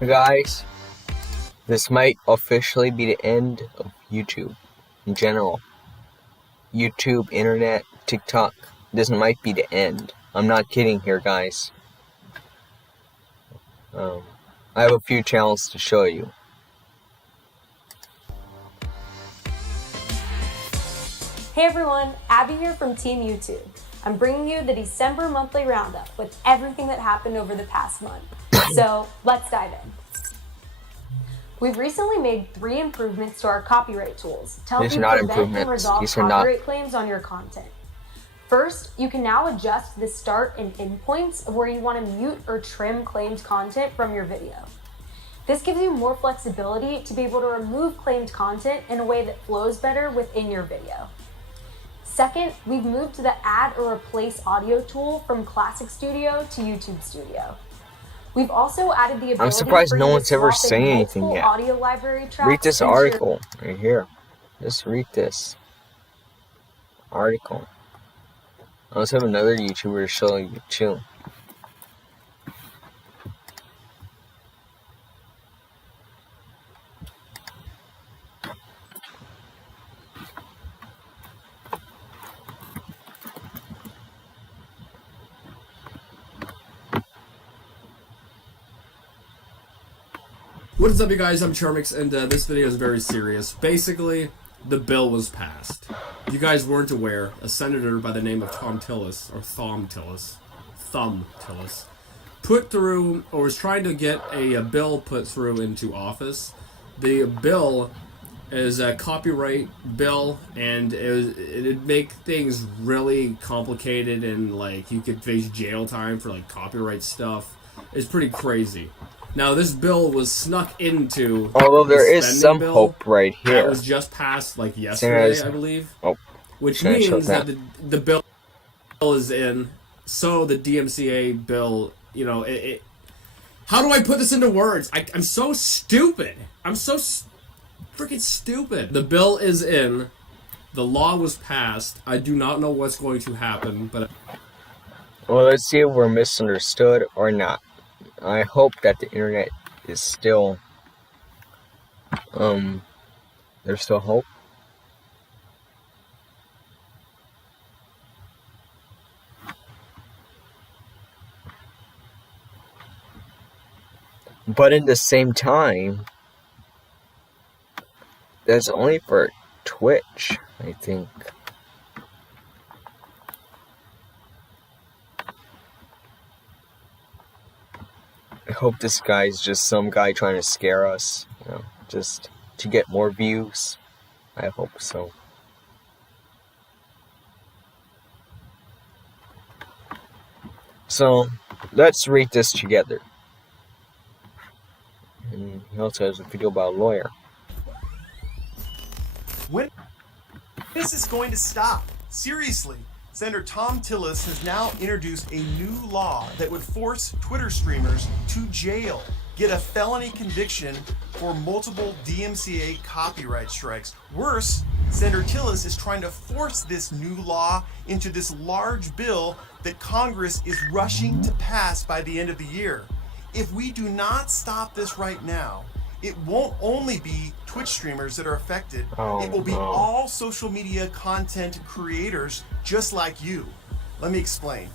Guys, this might officially be the end of YouTube in general. YouTube, internet, TikTok. This might be the end. I'm not kidding here, guys. I have a few channels to show you. Hey everyone, Abby here from Team YouTube. I'm bringing you the December monthly roundup with everything that happened over the past month. So let's dive in. We've recently made 3 improvements to our copyright tools to help you prevent and resolve copyright claims on your content. First, you can now adjust the start and end points of where you want to mute or trim claimed content from your video. This gives you more flexibility to be able to remove claimed content in a way that flows better within your video. Second, we've moved to the Add or Replace Audio tool from Classic Studio to YouTube Studio. We've also added the ability I'm surprised for no you to one's ever swap in saying anything multiple yet. audio library tracks. Read this article right here. Just read this article. I also have another YouTuber to show you too. What is up, you guys? I'm Charmix, and this video is very serious. Basically, the bill was passed. If you guys weren't aware, a senator by the name of thomtillis, put through, or was trying to get a bill put through into office. The bill is a copyright bill, and it'd make things really complicated, and like you could face jail time for like copyright stuff. It's pretty crazy. Now, this bill was snuck into. Although there is some bill hope right here. That was just passed like yesterday, I believe. Oh, which means that the bill is in. So the DMCA bill, you know, how do I put this into words? I'm so stupid. I'm so freaking stupid. The bill is in. The law was passed. I do not know what's going to happen, but. Well, let's see if we're misunderstood or not. I hope that the internet is still, there's still hope. But in the same time, that's only for Twitch, I think. I hope this guy's just some guy trying to scare us, you know, just to get more views. I hope so. So, let's read this together. And he also has a video about a lawyer. When is this going to stop? Seriously. Senator Thom Tillis has now introduced a new law that would force Twitter streamers to jail, get a felony conviction for multiple DMCA copyright strikes. Worse, Senator Tillis is trying to force this new law into this large bill that Congress is rushing to pass by the end of the year. If we do not stop this right now, it won't only be Twitch streamers that are affected, it will be all social media content creators just like you. Let me explain.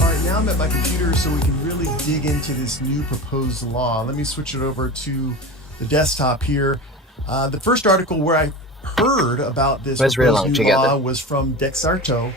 Alright, now I'm at my computer so we can really dig into this new proposed law. Let me switch it over to the desktop here. The first article where I heard about this proposed new law was from Dexarto,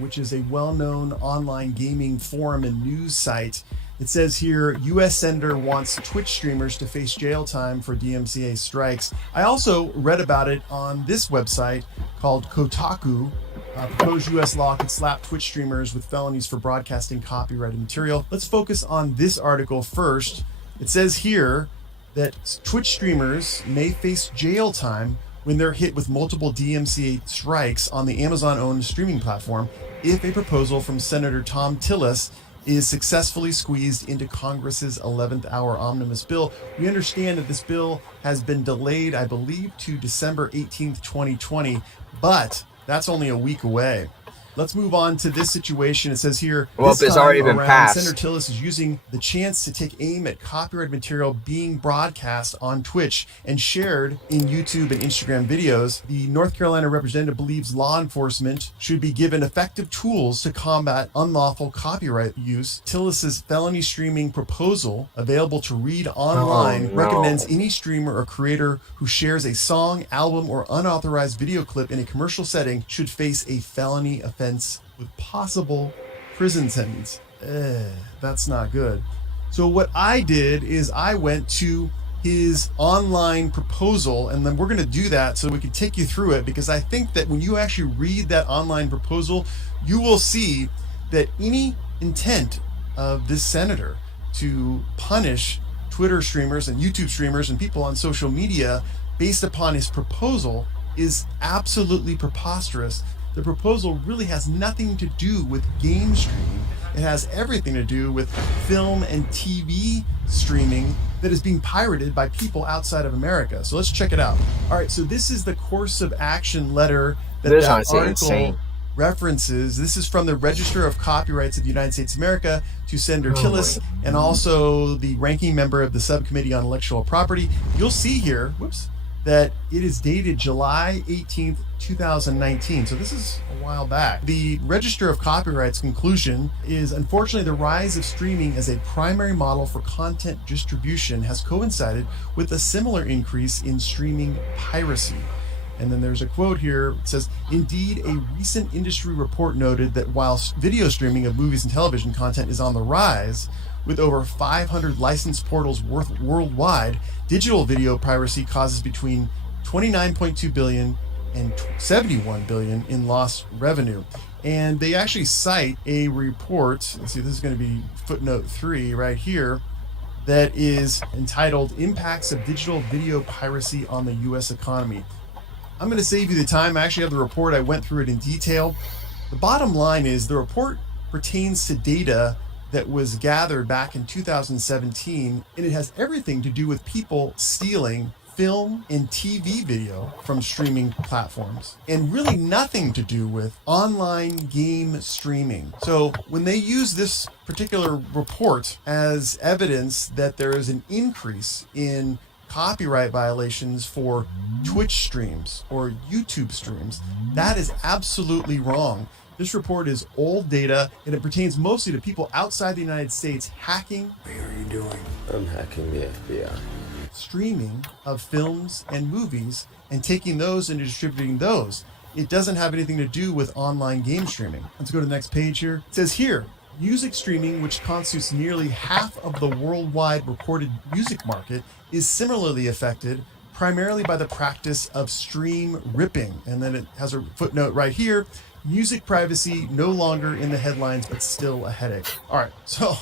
which is a well-known online gaming forum and news site. It says here, U.S. Senator wants Twitch streamers to face jail time for DMCA strikes. I also read about it on this website called Kotaku. Proposed U.S. law could slap Twitch streamers with felonies for broadcasting copyrighted material. Let's focus on this article first. It says here that Twitch streamers may face jail time when they're hit with multiple DMCA strikes on the Amazon-owned streaming platform if a proposal from Senator Thom Tillis is successfully squeezed into Congress's 11th hour omnibus bill. We understand that this bill has been delayed, I believe, to December 18th, 2020, but that's only a week away. Let's move on to this situation. It says here, well, this it's time already been around, passed. Senator Tillis is using the chance to take aim at copyrighted material being broadcast on Twitch and shared in YouTube and Instagram videos. The North Carolina representative believes law enforcement should be given effective tools to combat unlawful copyright use. Tillis's felony streaming proposal, available to read online, recommends any streamer or creator who shares a song, album, or unauthorized video clip in a commercial setting should face a felony offense with possible prison sentence. That's not good. So what I did is I went to his online proposal, and then we're going to do that so we can take you through it, because I think that when you actually read that online proposal, you will see that any intent of this senator to punish Twitter streamers and YouTube streamers and people on social media based upon his proposal is absolutely preposterous. The proposal really has nothing to do with game streaming. It has everything to do with film and TV streaming that is being pirated by people outside of America. So let's check it out. All right, so this is the course of action letter that article insane. references. This is from the Register of Copyrights of the United States of America to Senator Tillis, and also the ranking member of the Subcommittee on Intellectual Property. You'll see here, that it is dated July 18th, 2019. So this is a while back. The Register of Copyrights conclusion is, unfortunately, the rise of streaming as a primary model for content distribution has coincided with a similar increase in streaming piracy. And then there's a quote here. It says, indeed, a recent industry report noted that while video streaming of movies and television content is on the rise, with over 500 licensed portals worldwide, digital video piracy causes between $29.2 billion and $71 billion in lost revenue. And they actually cite a report. Let's see, this is going to be footnote 3 right here, that is entitled Impacts of Digital Video Piracy on the U.S. Economy. I'm going to save you the time. I actually have the report. I went through it in detail. The bottom line is the report pertains to data that was gathered back in 2017, and it has everything to do with people stealing film and TV video from streaming platforms, and really nothing to do with online game streaming. So when they use this particular report as evidence that there is an increase in copyright violations for Twitch streams or YouTube streams, that is absolutely wrong. This report is old data, and it pertains mostly to people outside the United States hacking. What are you doing? I'm hacking the FBI. Streaming of films and movies and taking those and distributing those. It doesn't have anything to do with online game streaming. Let's go to the next page here. It says here, music streaming, which constitutes nearly half of the worldwide recorded music market, is similarly affected primarily by the practice of stream ripping. And then it has a footnote right here. Music privacy no longer in the headlines, but still a headache. All right, so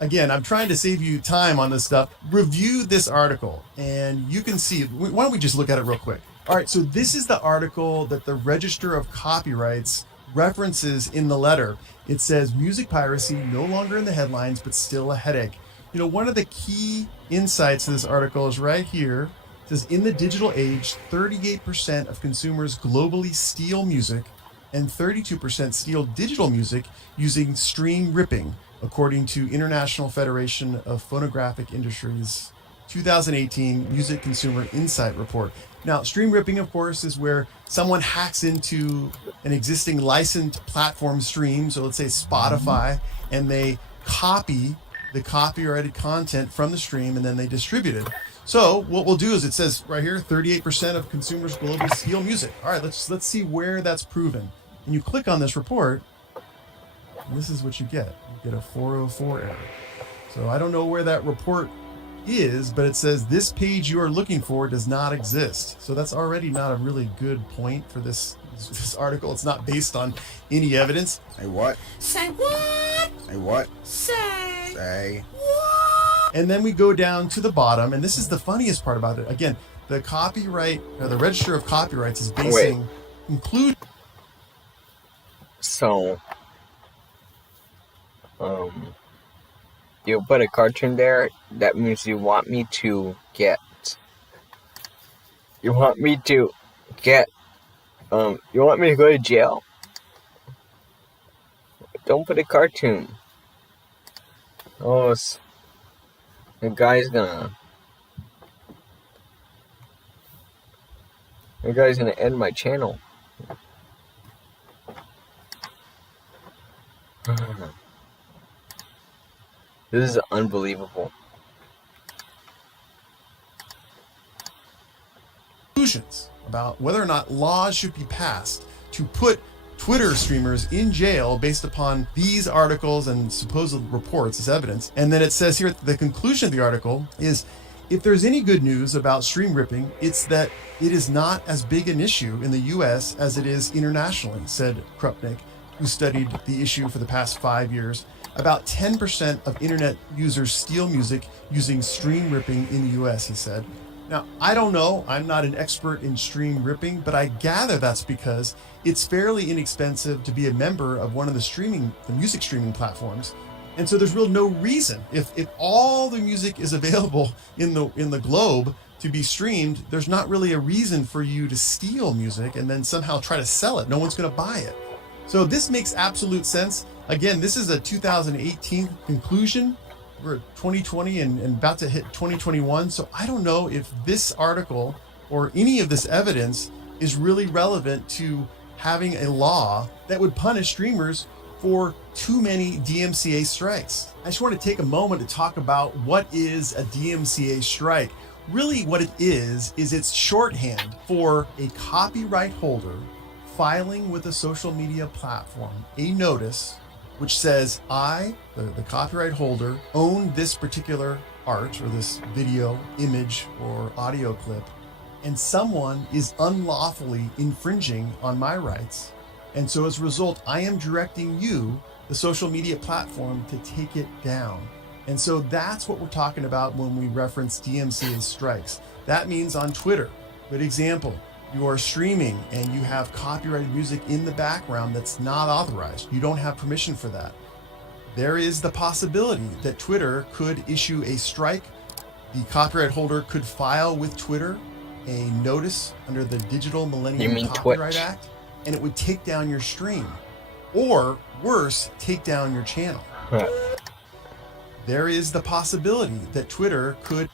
again, I'm trying to save you time on this stuff. Review this article, and you can see. Why don't we just look at it real quick? All right, so this is the article that the Register of Copyrights references in the letter. It says music piracy no longer in the headlines, but still a headache. You know, one of the key insights of this article is right here. It says, in the digital age, 38% of consumers globally steal music, and 32% steal digital music using stream ripping, according to International Federation of Phonographic Industries 2018 Music Consumer Insight Report. Now, stream ripping, of course, is where someone hacks into an existing licensed platform stream, so let's say Spotify, and they copy the copyrighted content from the stream, and then they distribute it. So what we'll do is, it says right here, 38% of consumers globally steal music. All right, let's see where that's proven. And you click on this report, and this is what you get. You get a 404 error. So I don't know where that report is, but it says this page you are looking for does not exist. So that's already not a really good point for this article. It's not based on any evidence. Say what? Say what? Say what? Say what? And then we go down to the bottom, and this is the funniest part about it. Again, the copyright, or the Register of Copyrights is basing include. So, you put a cartoon there. That means you want me to get. You want me to go to jail? Don't put a cartoon. Oh, the guy's gonna end my channel. This is unbelievable. Conclusions about whether or not laws should be passed to put Twitter streamers in jail based upon these articles and supposed reports as evidence. And then it says here, the conclusion of the article is, if there's any good news about stream ripping, it's that it is not as big an issue in the US as it is internationally, said Krupnik, who studied the issue for the past 5 years. About 10% of internet users steal music using stream ripping in the US, he said. Now, I don't know, I'm not an expert in stream ripping, but I gather that's because it's fairly inexpensive to be a member of one of the music streaming platforms. And so there's real no reason, if all the music is available in the globe to be streamed, there's not really a reason for you to steal music and then somehow try to sell it. No one's gonna buy it. So this makes absolute sense. Again, this is a 2018 conclusion. We're at 2020 and about to hit 2021. So I don't know if this article or any of this evidence is really relevant to having a law that would punish streamers for too many DMCA strikes. I just want to take a moment to talk about what is a DMCA strike. Really what it is it's shorthand for a copyright holder filing with a social media platform a notice which says, I, the copyright holder, own this particular art or this video, image, or audio clip, and someone is unlawfully infringing on my rights. And so as a result, I am directing you, the social media platform, to take it down. And so that's what we're talking about when we reference DMCA strikes. That means on Twitter, good example, you are streaming and you have copyrighted music in the background that's not authorized. You don't have permission for that. There is the possibility that Twitter could issue a strike. The copyright holder could file with Twitter a notice under the Digital Millennium Copyright Act, and it would take down your stream. Or worse, take down your channel. Right. There is the possibility that Twitter could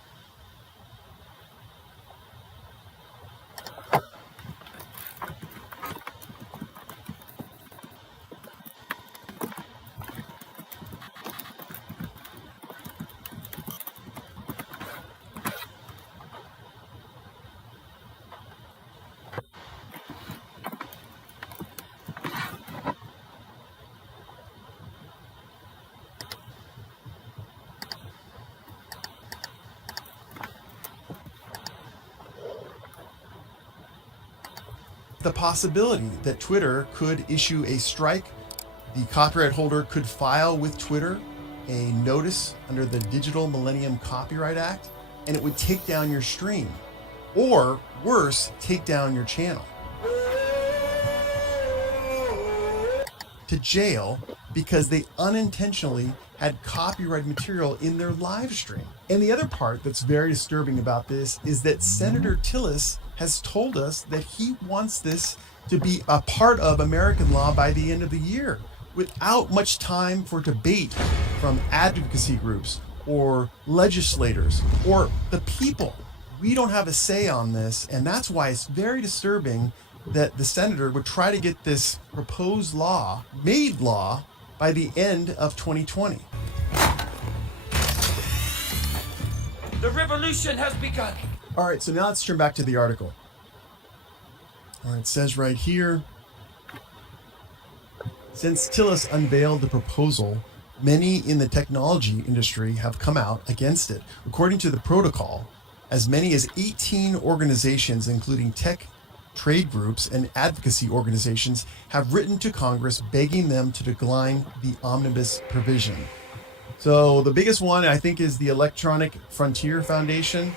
the possibility that Twitter could issue a strike. The copyright holder could file with Twitter a notice under the Digital Millennium Copyright Act, and it would take down your stream. Or worse, take down your channel. To jail because they unintentionally had copyrighted material in their live stream. And the other part that's very disturbing about this is that Senator Tillis has told us that he wants this to be a part of American law by the end of the year, without much time for debate from advocacy groups or legislators or the people. We don't have a say on this, and that's why it's very disturbing that the senator would try to get this proposed law made law by the end of 2020. The revolution has begun. All right, so now let's turn back to the article. All right, it says right here, since Tillis unveiled the proposal, many in the technology industry have come out against it. According to the protocol, as many as 18 organizations, including tech trade groups and advocacy organizations, have written to Congress begging them to decline the omnibus provision. So the biggest one, I think, is the Electronic Frontier Foundation.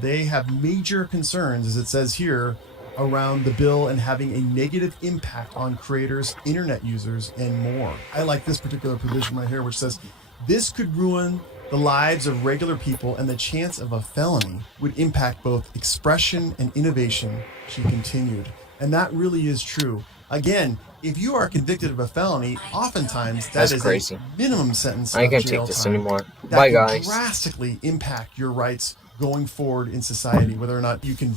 They have major concerns, as it says here, around the bill and having a negative impact on creators, internet users, and more. I like this particular provision right here, which says, this could ruin the lives of regular people, and the chance of a felony would impact both expression and innovation, she continued. And that really is true. Again, if you are convicted of a felony, oftentimes That's that is crazy. a minimum sentence I of can't jail take this time anymore. that Bye, can guys. drastically impact your rights going forward in society, whether or not you can